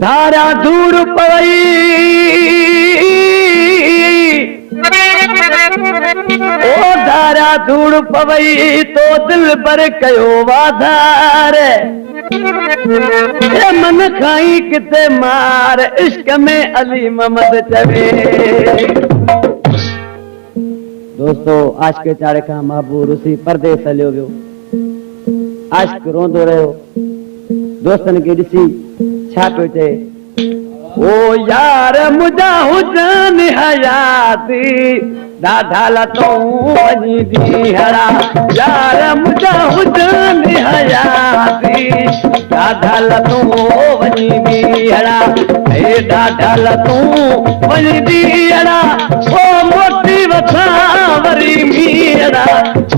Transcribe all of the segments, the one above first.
धारा दूर पवई ओ धारा दूर पवई तो दिल पर कयो वाधार मन खाई किते मार इश्क में अली मोहम्मद चवे। दोस्तों आज के चाड़े का महबूब रूसी परदेस हलियो वियो आशिक रोंदो रहियो दोस्तन खे ॾिसी छा पियो चए ओ यार मुंहिंजा हुजनि हयाती ॾाढा लतूं वञी बीहड़ा यार मुंहिंजा हुजनि हयाती ॾाढा लतूं वञी बीहड़ा हे ॾाढा लतूं वञी बीहड़ा ओ मोटी वठां वरी मीहड़ा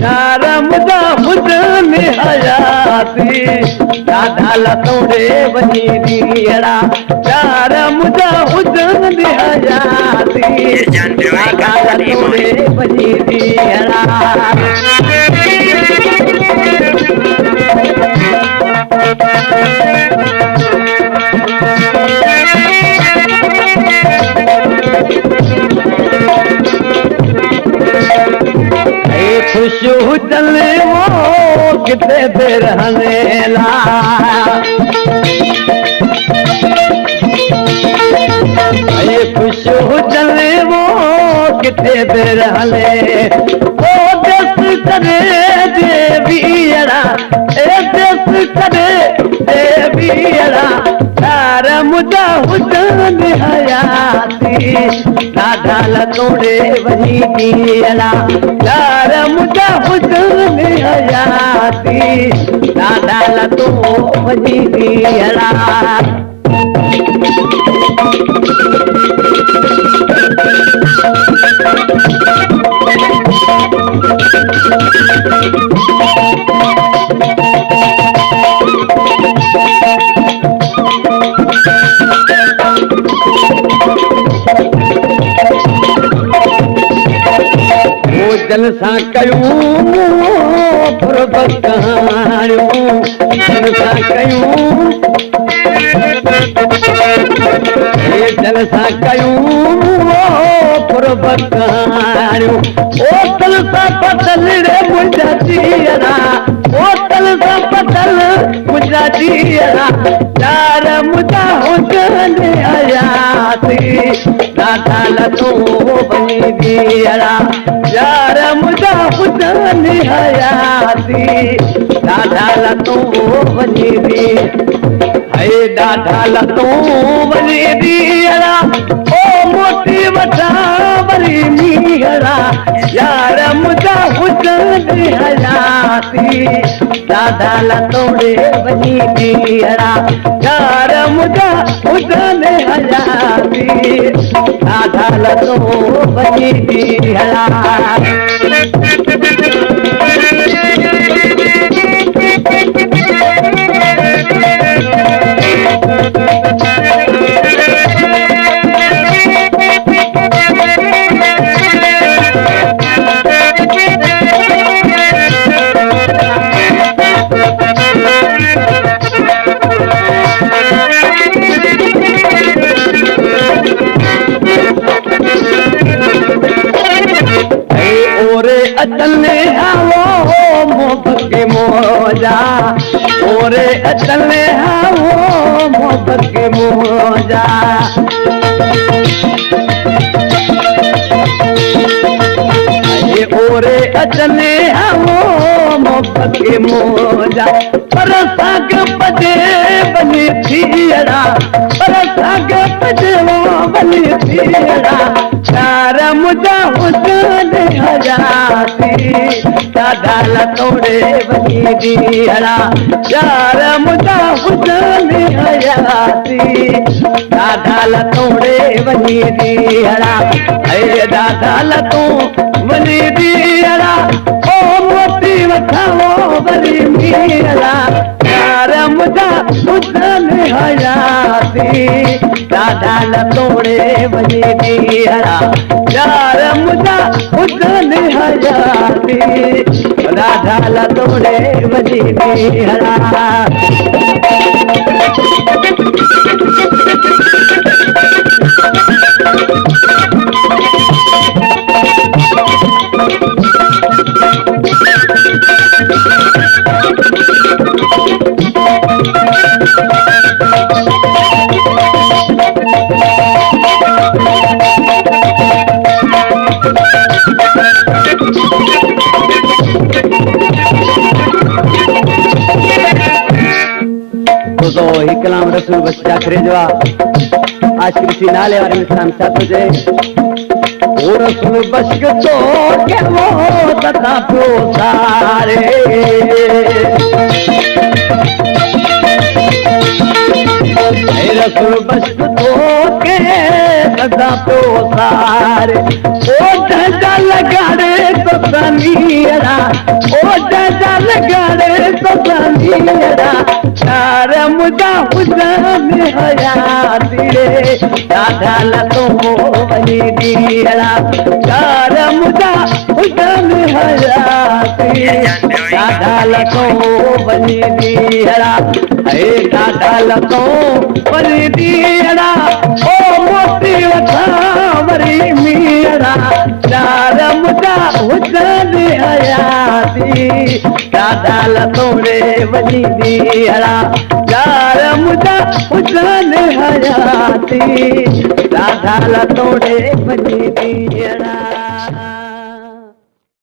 यार मुंहिंजा हुजनि हयाती ॾाढा लतूं ॾे वञी बीहड़ा यार मुंहिंजा हुजनि हयाती ॾाढा लतूं ॾे वञी बीहड़ा। खुशू चले वो किते पे रहने ला खुशू चले वो किते पे रहने ओ देश करे देवियड़ा ए देश करे देवियड़ा यार मुझा हुजन हयाती ॾाढा लतूं ॾे वञी बीहड़ा यार मुझा हुजन हयाती ॾाढा लतूं वञी बीहड़ा। जलसा कयूं फुरबत कहाणियूं जलसा कयूं जलसा कयूं फुरबत कहाणियूं ओ तलसा पतल रे मुंहिंजा जीअरा ओ तलसा पतल मुंहिंजा जीअरा यार मुंहिंजा हुजनि हयाती ॾाढा लतूं वञी बीहड़ा यार मुंहिंजा हुजनि हयाती ॾाढा लतूं वञी बीह ॾाढा लतूं वञी बीहड़ा ओ मोटी वठा वरी मीहड़ा यार मुंहिंजा हुजनि हयाती ॾाढा लतूं ॾे वञी बीहड़ा यार मुंहिंजा हुजनि हयाती ॾाढा लतूं वञी बीहड़ा। अचले आओ मोहब्बत के मौजा ओरे अचले आओ मोहब्बत के मौजा ये ओरे अचले आओ मोहब्बत के मौजा पर साग बजे बनी थीड़ा पर साग बजे बनी थीड़ा यार मुंहिंजा हुजनि हयाती ॾाढा लतूं ॾे वञी दीहड़ा यार मुझा हुजन हयाती दादा लतोड़े वनी दीहड़ा अरे दादा लतू वनी दीहड़ा ओ मोती वठाओ वरी मीरा यार मुझा हुजन हयाती दादा लतोड़े वनी दीहड़ा यार मुझा हुजन हयाती राधा लतोड़े वनी दीहड़ा तो ही कलाम रसूल बच्चा खरीदवा आज किसी नाले वाले इंसान सा तुझे वो रसूल बश्क तो के वो तथा तो सारे रसूल बश्क तो के तथा तो सारे ओ डंडा लगाड़े तो सनीरा ओ डंडा लगाड़े तो सनीरा यार मुझा हुजन हयाती रे दादा लतो वनी दीहड़ा यार मुझा हुजन हयाती दादा लतो वनी दीहड़ा हे दादा लतो वनी दीहड़ा ओ मोती वठा वरी मीरा यार मुझा हुजन हयाती दादा लतोड़े वनी दीहड़ा यार मुझा हुजन हयाती दादा लतोड़े वनी दीहड़ा।